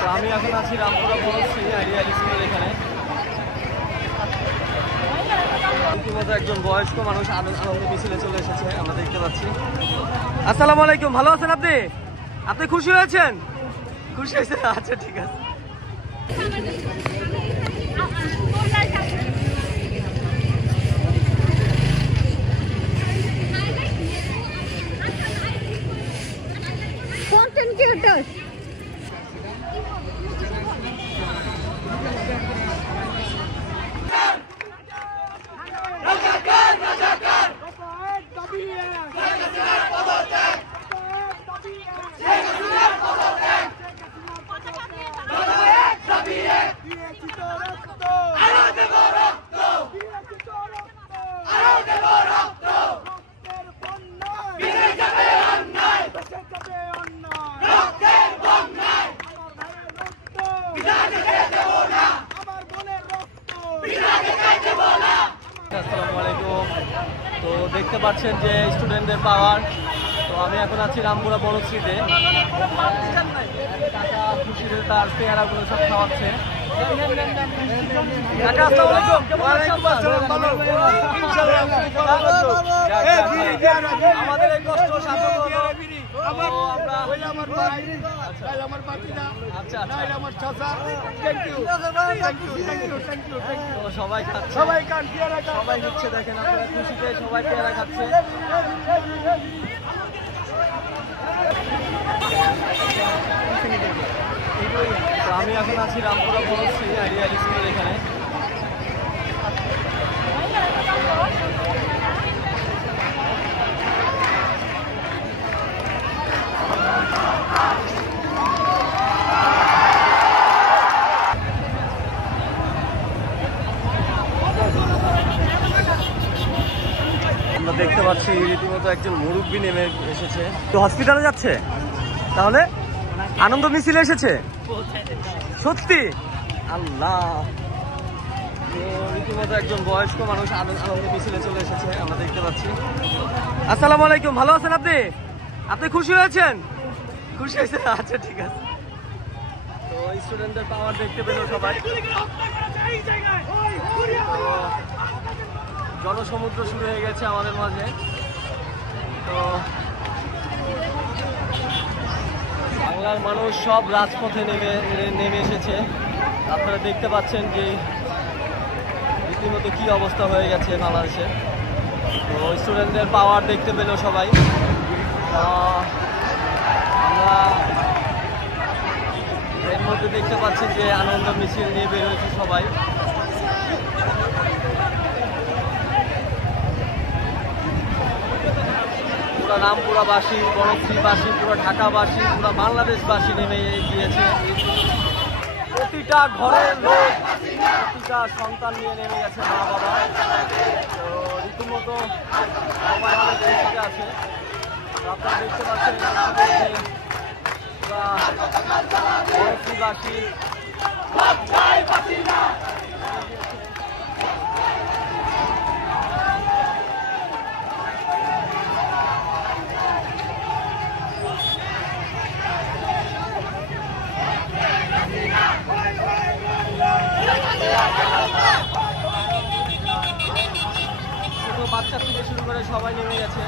তো আমি এখন আছি রামপুরা বড়শ্রী আইডিয়া স্কুলের এখানে। ইতিমধ্যে একজন বয়স্ক মানুষ আনন্দ মিছিলে চলে এসেছে, আমরা দেখতে পাচ্ছি। আসসালামু আলাইকুম, ভালো আছেন আপনি? আপনি খুশি হয়েছেন? খুশি হয়েছেন, আচ্ছা ঠিক আছে। Content creators. আসসালামু আলাইকুম। তো দেখতে পাচ্ছেন যে স্টুডেন্টদের পাওয়ার। তো আমি এখন আছি রামপুরা বড়শ্রীতে। কাকা খুশিতে তার পেয়ারাগুলো সব খাওয়াচ্ছে। আমাদের এই কষ্ট সবাই খাচ্ছে, সবাই হচ্ছে, দেখেন আপনারা খুশিতে সবাই পেয়ারা খাচ্ছে। তো আমি এখন আছি রামপুরা বড়শ্রী আইডিয়া স্কুলের এখানে। আমরা দেখতে পাচ্ছি রীতিমতো একজন মুরব্বী নেমে এসেছে। তো হসপিটালে যাচ্ছে, তাহলে আনন্দ মিছিলে এসেছে সত্যি? আল্লাহ, তো রীতিমতো একজন বয়স্ক মানুষ আনন্দ মিছিলে চলে এসেছে, আমরা দেখতে পাচ্ছি। আসসালামু আলাইকুম, ভালো আছেন আপনি? আপনি খুশি হয়েছেন? খুশি হয়েছেন, আচ্ছা ঠিক আছে। তো স্টুডেন্টদের পাওয়ার দেখতে পেল সবাই। জনসমুদ্র শুরু হয়ে গেছে আমাদের মাঝে। তো বাংলার মানুষ সব রাজপথে নেমে এসেছে। আপনারা দেখতে পাচ্ছেন যে রীতিমতো কি অবস্থা হয়ে গেছে বাংলাদেশে। তো স্টুডেন্টদের পাওয়ার দেখতে পেল সবাই। আমরা এর মধ্যে দেখতে পাচ্ছি যে আনন্দ মিছিল নিয়ে বের হয়েছে সবাই। পুরা রামপুরাবাসী, বড়শ্রীবাসী, পুরো ঢাকাবাসী, পুরো বাংলাদেশবাসী নেমে গিয়েছে। প্রতিটা ঘরের লোক, প্রতিটা সন্তান নিয়ে নেমে গেছে, মা বাবা। তো রীতিমতো সবাই অনেক খুশিতে আছে। আপনারা দেখতে পাচ্ছেন বড়শ্রীবাসী ছোট বাচ্চা থেকে শুরু করে সবাই নেমে গেছে।